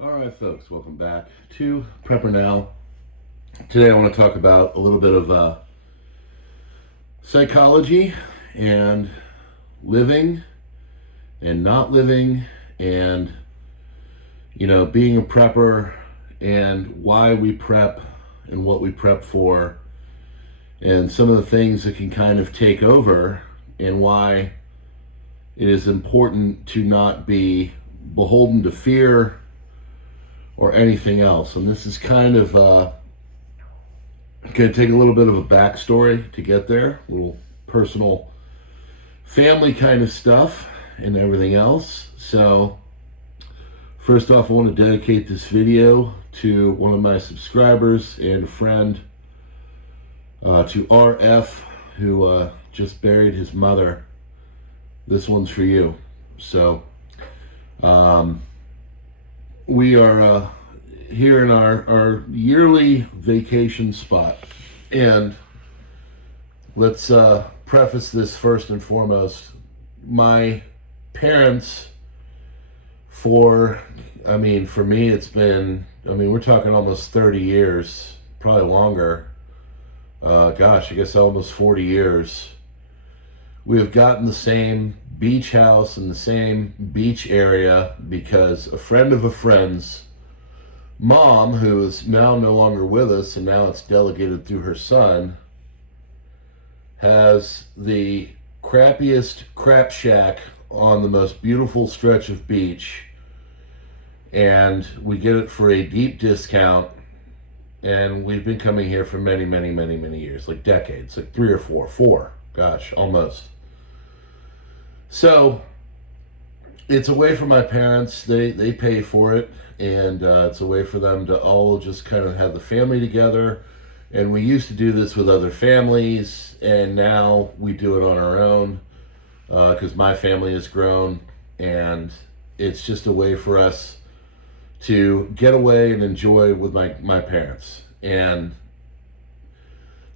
All right, folks, welcome back to PrepperNow. Today I want to talk about a little bit of psychology and living and not living and, being a prepper and why we prep and what we prep for and some of the things that can kind of take over and why it is important to not be beholden to fear or anything else. And this is kind of going to take a little bit of a backstory to get there, a little personal family kind of stuff and everything else. So first off, I want to dedicate this video to one of my subscribers and a friend, to RF, who just buried his mother. This one's for you. So we are here in our yearly vacation spot. And let's preface this first and foremost. My parents, for me, it's been, we're talking almost 30 years, probably longer. I guess almost 40 years. We have gotten the same beach house in the same beach area because a friend of a friend's mom, who is now no longer with us and now it's delegated through her son, has the crappiest crap shack on the most beautiful stretch of beach, and we get it for a deep discount. And we've been coming here for many, many, many, many years, like decades, like 3 or 4, almost. So it's a way for my parents, they pay for it, and it's a way for them to all just kind of have the family together. And we used to do this with other families, and now we do it on our own because my family has grown, and it's just a way for us to get away and enjoy with my parents. And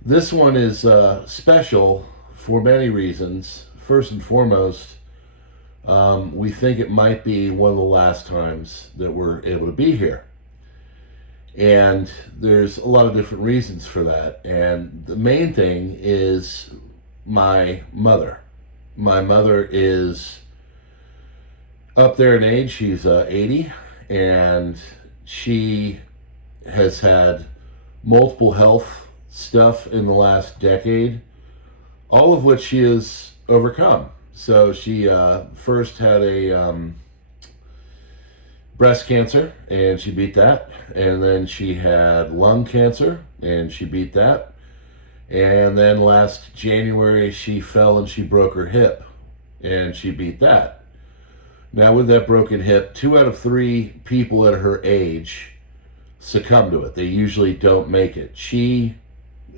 this one is special for many reasons. First and foremost, we think it might be one of the last times that we're able to be here. And there's a lot of different reasons for that. And the main thing is my mother. My mother is up there in age. She's 80, and she has had multiple health stuff in the last decade, all of which she has overcome. So she first had a breast cancer, and she beat that. And then she had lung cancer, and she beat that. And then last January, she fell and she broke her hip, and she beat that. Now, with that broken hip, 2 out of 3 people at her age succumb to it. They usually don't make it. She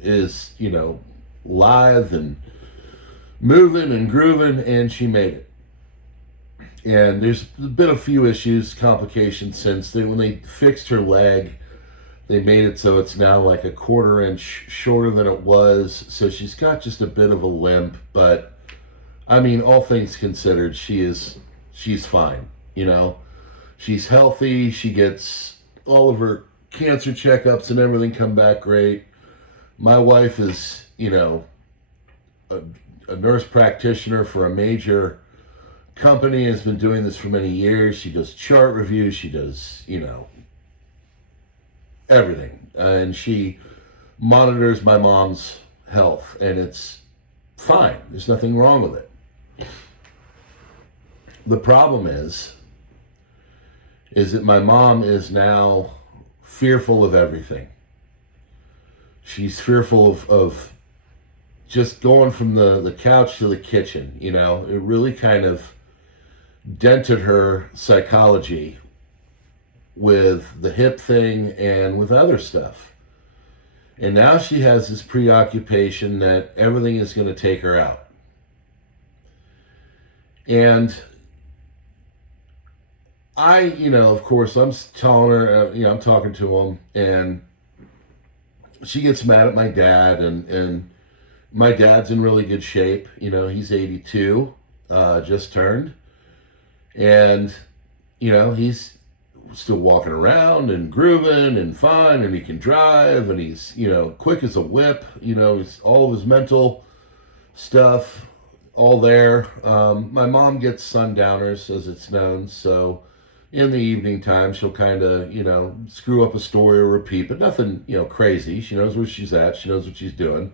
is, lithe and moving and grooving, and she made it. And there's been a few issues, complications since. When they fixed her leg, they made it so it's now like a 1/4 inch shorter than it was. So she's got just a bit of a limp, but all things considered, she's fine. She's healthy. She gets all of her cancer checkups and everything come back great. My wife is, a nurse practitioner for a major company, has been doing this for many years. She does chart reviews. She does, everything. And she monitors my mom's health, and it's fine. There's nothing wrong with it. The problem is that my mom is now fearful of everything. She's fearful of just going from the couch to the kitchen. It really kind of dented her psychology with the hip thing and with other stuff. And now she has this preoccupation that everything is going to take her out. And of course, I'm telling her, I'm talking to him, and she gets mad at my dad, and my dad's in really good shape. He's 82, just turned, and he's still walking around and grooving and fine, and he can drive, and he's, quick as a whip. He's all of his mental stuff all there. My mom gets sundowners, as it's known, so in the evening time she'll kind of, screw up a story or repeat, but nothing, crazy. She knows where she's at. She knows what she's doing.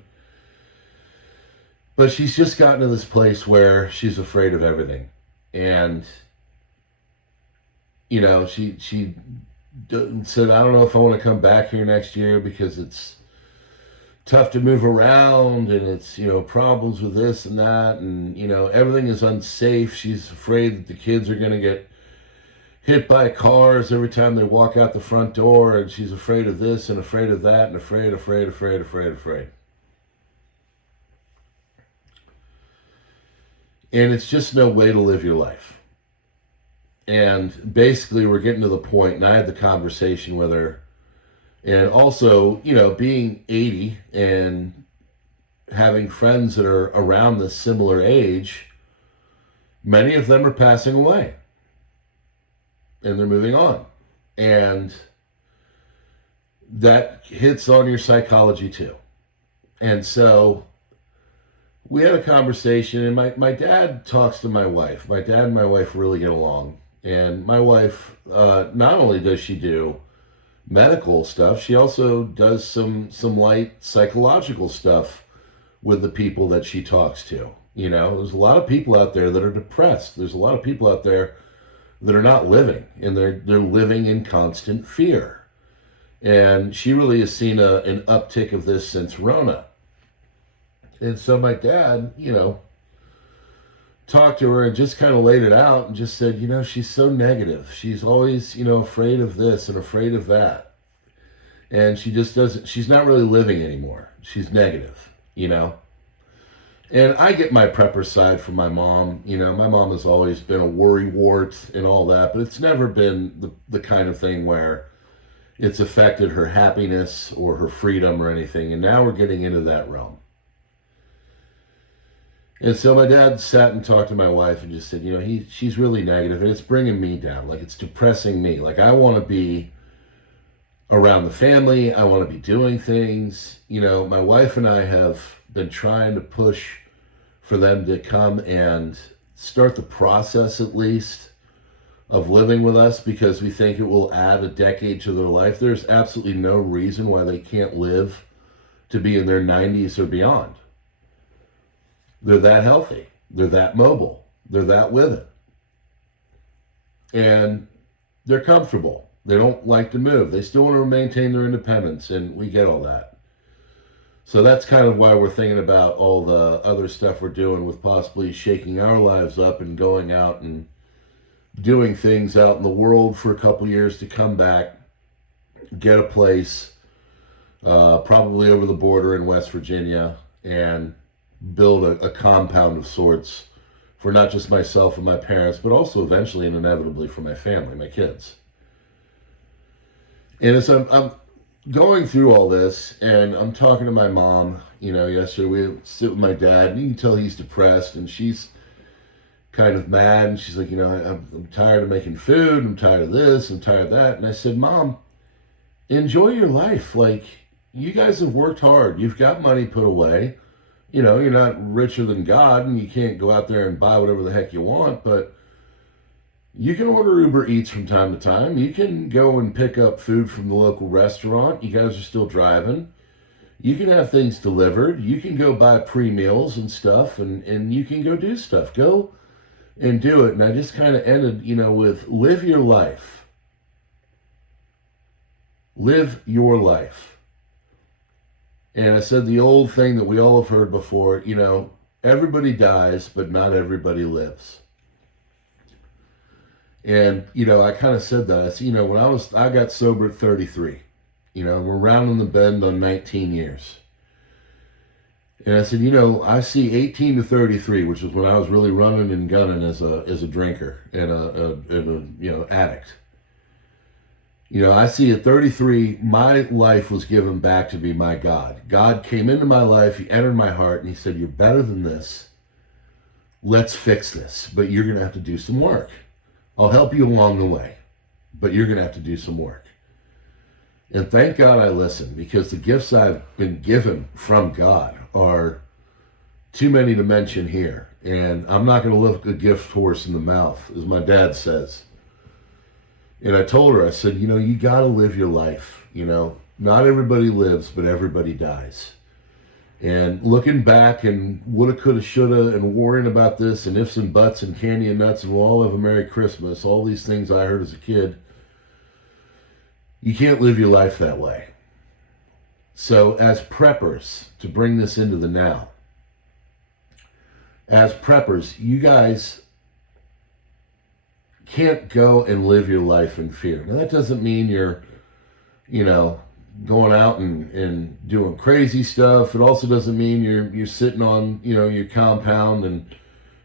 But she's just gotten to this place where she's afraid of everything. And, she said, I don't know if I want to come back here next year because it's tough to move around, and it's, problems with this and that, and, everything is unsafe. She's afraid that the kids are going to get hit by cars every time they walk out the front door, and she's afraid of this and afraid of that and afraid. And it's just no way to live your life. And basically we're getting to the point, and I had the conversation with her, and also, being 80 and having friends that are around this similar age, many of them are passing away and they're moving on. And that hits on your psychology too. And so we had a conversation, and my dad talks to my wife. My dad and my wife really get along. And my wife, not only does she do medical stuff, she also does some light psychological stuff with the people that she talks to. There's a lot of people out there that are depressed. There's a lot of people out there that are not living, and they're living in constant fear. And she really has seen an uptick of this since Rona. And so my dad, talked to her and just kind of laid it out and just said, she's so negative. She's always, afraid of this and afraid of that. And she just she's not really living anymore. She's negative, And I get my prepper side from my mom. My mom has always been a worrywart and all that, but it's never been the kind of thing where it's affected her happiness or her freedom or anything. And now we're getting into that realm. And so my dad sat and talked to my wife and just said, she's really negative, and it's bringing me down. Like, it's depressing me. Like, I want to be around the family. I want to be doing things. My wife and I have been trying to push for them to come and start the process, at least, of living with us, because we think it will add a decade to their life. There's absolutely no reason why they can't live to be in their 90s or beyond. They're that healthy. They're that mobile. They're that with it. And they're comfortable. They don't like to move. They still want to maintain their independence, and we get all that. So that's kind of why we're thinking about all the other stuff we're doing with possibly shaking our lives up and going out and doing things out in the world for a couple years to come back, get a place, probably over the border in West Virginia, and build a compound of sorts for not just myself and my parents, but also eventually and inevitably for my family, my kids. And as I'm going through all this, and I'm talking to my mom, yesterday we sit with my dad, and you can tell he's depressed, and she's kind of mad, and she's like, I'm tired of making food, I'm tired of this, I'm tired of that. And I said, Mom, enjoy your life. Like, you guys have worked hard. You've got money put away. You're not richer than God, and you can't go out there and buy whatever the heck you want, but you can order Uber Eats from time to time. You can go and pick up food from the local restaurant. You guys are still driving. You can have things delivered. You can go buy pre-meals and stuff, and you can go do stuff. Go and do it. And I just kind of ended, with live your life. Live your life. And I said the old thing that we all have heard before, everybody dies, but not everybody lives. And, I kind of said that. I said, when I got sober at 33, we're rounding the bend on 19 years. And I said, I see 18 to 33, which is when I was really running and gunning as a drinker and a addict. I see at 33, my life was given back to be my God. God came into my life, he entered my heart, and he said, you're better than this. Let's fix this, but you're going to have to do some work. I'll help you along the way, but you're going to have to do some work. And thank God I listened, because the gifts I've been given from God are too many to mention here. And I'm not going to look a gift horse in the mouth, as my dad says. And I told her, I said, you got to live your life. Not everybody lives, but everybody dies. And looking back and woulda, coulda, shoulda, and worrying about this and ifs and buts and candy and nuts and we'll all have a Merry Christmas, all these things I heard as a kid, you can't live your life that way. So as preppers, to bring this into the now, as preppers, you guys can't go and live your life in fear. Now that doesn't mean you're, going out and doing crazy stuff. It also doesn't mean you're sitting on, your compound and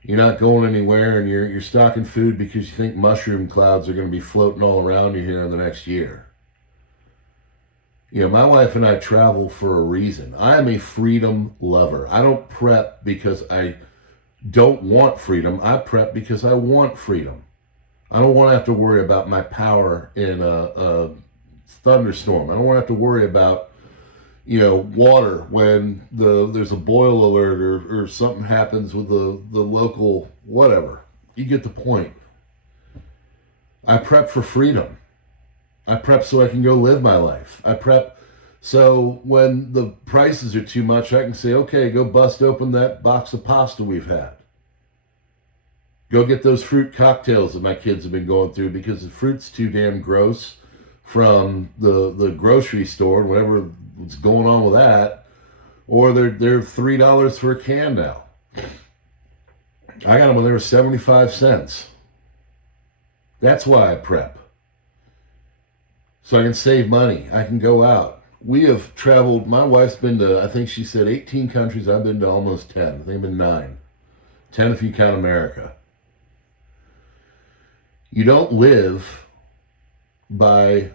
you're not going anywhere and you're stocking food because you think mushroom clouds are going to be floating all around you here in the next year. My wife and I travel for a reason. I am a freedom lover. I don't prep because I don't want freedom. I prep because I want freedom. I don't want to have to worry about my power in a thunderstorm. I don't want to have to worry about, water when there's a boil alert or something happens with the local whatever. You get the point. I prep for freedom. I prep so I can go live my life. I prep so when the prices are too much, I can say, okay, go bust open that box of pasta we've had. Go get those fruit cocktails that my kids have been going through because the fruit's too damn gross from the grocery store, what's going on with that, or they're $3 for a can now. I got them when they were 75 cents. That's why I prep. So I can save money. I can go out. We have traveled, my wife's been to, I think she said 18 countries. I've been to almost 10. I think I've been 9. 10 if you count America. You don't live by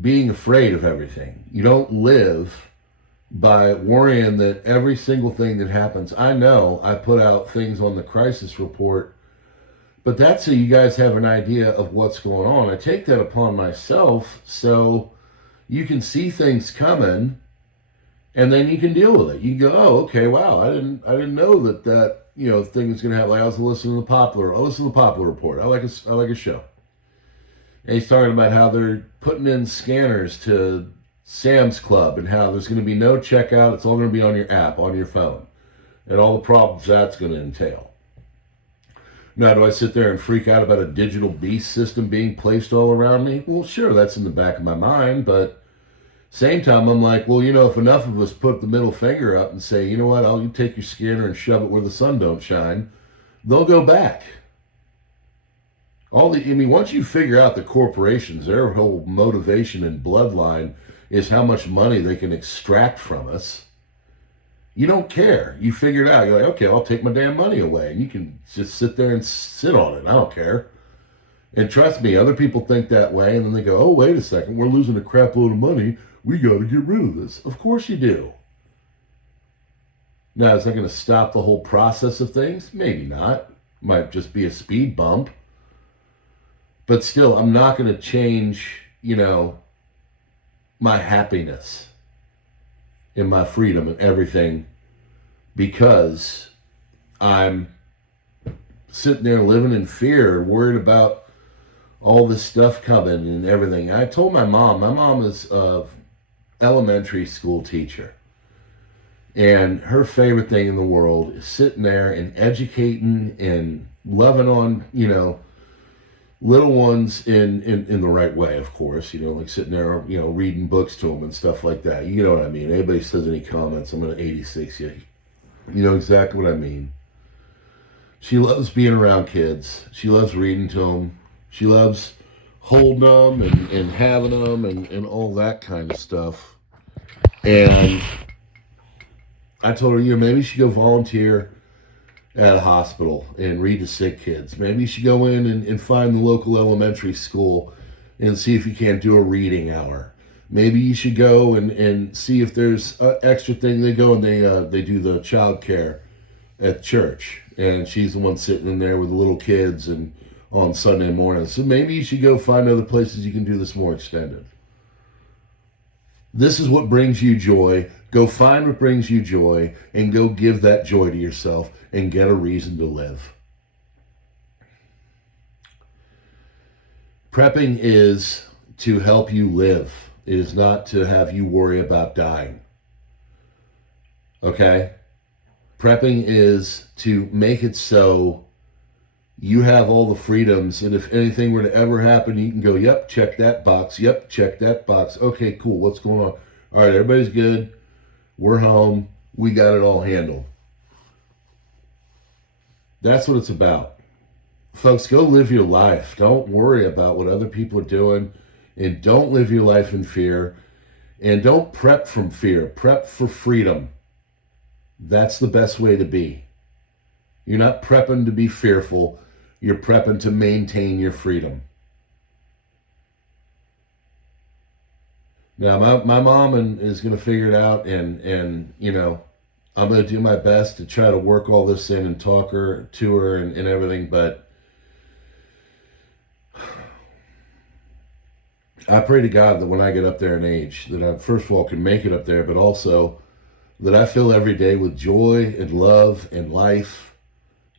being afraid of everything. You don't live by worrying that every single thing that happens. I know I put out things on the crisis report, but that's so you guys have an idea of what's going on. I take that upon myself so you can see things coming and then you can deal with it. You can go, oh, okay, wow, I didn't know that thing was going to happen. Like I was listening to the Popular Report. I like a show. And he's talking about how they're putting in scanners to Sam's Club and how there's going to be no checkout. It's all going to be on your app, on your phone, and all the problems that's going to entail. Now, do I sit there and freak out about a digital beast system being placed all around me? Well, sure, that's in the back of my mind, but same time, I'm like, well, if enough of us put the middle finger up and say, you know what, I'll take your scanner and shove it where the sun don't shine, they'll go back. Once you figure out the corporations, their whole motivation and bloodline is how much money they can extract from us, you don't care. You figure it out. You're like, okay, I'll take my damn money away. And you can just sit there and sit on it. I don't care. And trust me, other people think that way, and then they go, oh, wait a second, we're losing a crap load of money. We got to get rid of this. Of course you do. Now, is that going to stop the whole process of things? Maybe not. Might just be a speed bump. But still, I'm not going to change, my happiness and my freedom and everything because I'm sitting there living in fear, worried about all this stuff coming and everything. I told my mom is an elementary school teacher. And her favorite thing in the world is sitting there and educating and loving on, little ones in the right way, of course, like sitting there, reading books to them and stuff like that. You know what I mean? Anybody says any comments, I'm going to 86 you. You know exactly what I mean. She loves being around kids. She loves reading to them. She loves holding them and having them and all that kind of stuff. And I told her, maybe you should go volunteer at a hospital and read to sick kids. Maybe you should go in and find the local elementary school and see if you can't do a reading hour. Maybe you should go and see if there's an extra thing. They go and they do the child care at church. And she's the one sitting in there with the little kids and on Sunday morning. So maybe you should go find other places you can do this more extended. This is what brings you joy. Go find what brings you joy and go give that joy to yourself and get a reason to live. Prepping is to help you live. It is not to have you worry about dying. Okay? Prepping is to make it so you have all the freedoms, and if anything were to ever happen, you can go, yep, check that box. Yep, check that box. Okay, cool. What's going on? All right, everybody's good. We're home. We got it all handled. That's what it's about. Folks, go live your life. Don't worry about what other people are doing, and don't live your life in fear, and don't prep from fear. Prep for freedom. That's the best way to be. You're not prepping to be fearful. You're prepping to maintain your freedom. Now, my mom is going to figure it out, and you know, I'm going to do my best to try to work all this in and talk to her and everything, but I pray to God that when I get up there in age, that I, first of all, can make it up there, but also that I fill every day with joy and love and life,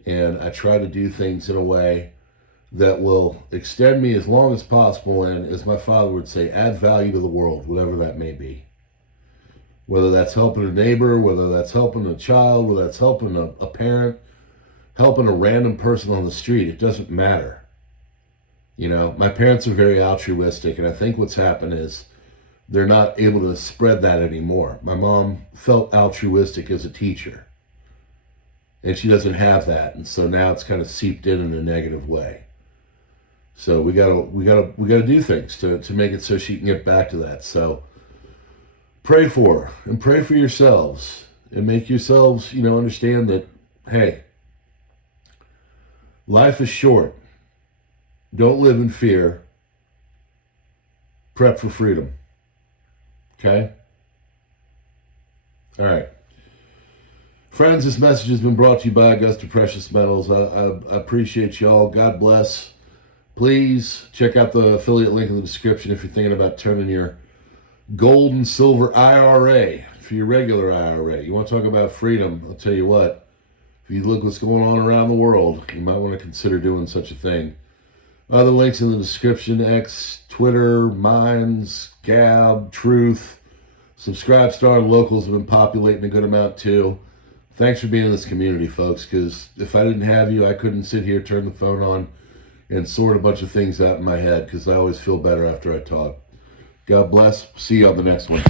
and I try to do things in a way that will extend me as long as possible, and as my father would say, add value to the world, whatever that may be. Whether that's helping a neighbor, whether that's helping a child, whether that's helping a parent, helping a random person on the street, it doesn't matter. You know, my parents are very altruistic, and I think what's happened is they're not able to spread that anymore. My mom felt altruistic as a teacher, and she doesn't have that, and so now it's kind of seeped in a negative way. So we gotta do things to make it so she can get back to that. So pray for her and pray for yourselves and make yourselves, you know, understand that, hey, life is short. Don't live in fear. Prep for freedom. Okay? All right. Friends, this message has been brought to you by Augusta Precious Metals. I appreciate y'all. God bless. Please check out the affiliate link in the description if you're thinking about turning your gold and silver IRA for your regular IRA. You want to talk about freedom? I'll tell you what. If you look what's going on around the world, you might want to consider doing such a thing. Other links in the description: X, Twitter, Minds, Gab, Truth. Subscribe and Locals have been populating a good amount too. Thanks for being in this community, folks, because if I didn't have you, I couldn't sit here, turn the phone on, and sort a bunch of things out in my head, because I always feel better after I talk. God bless. See you on the next one.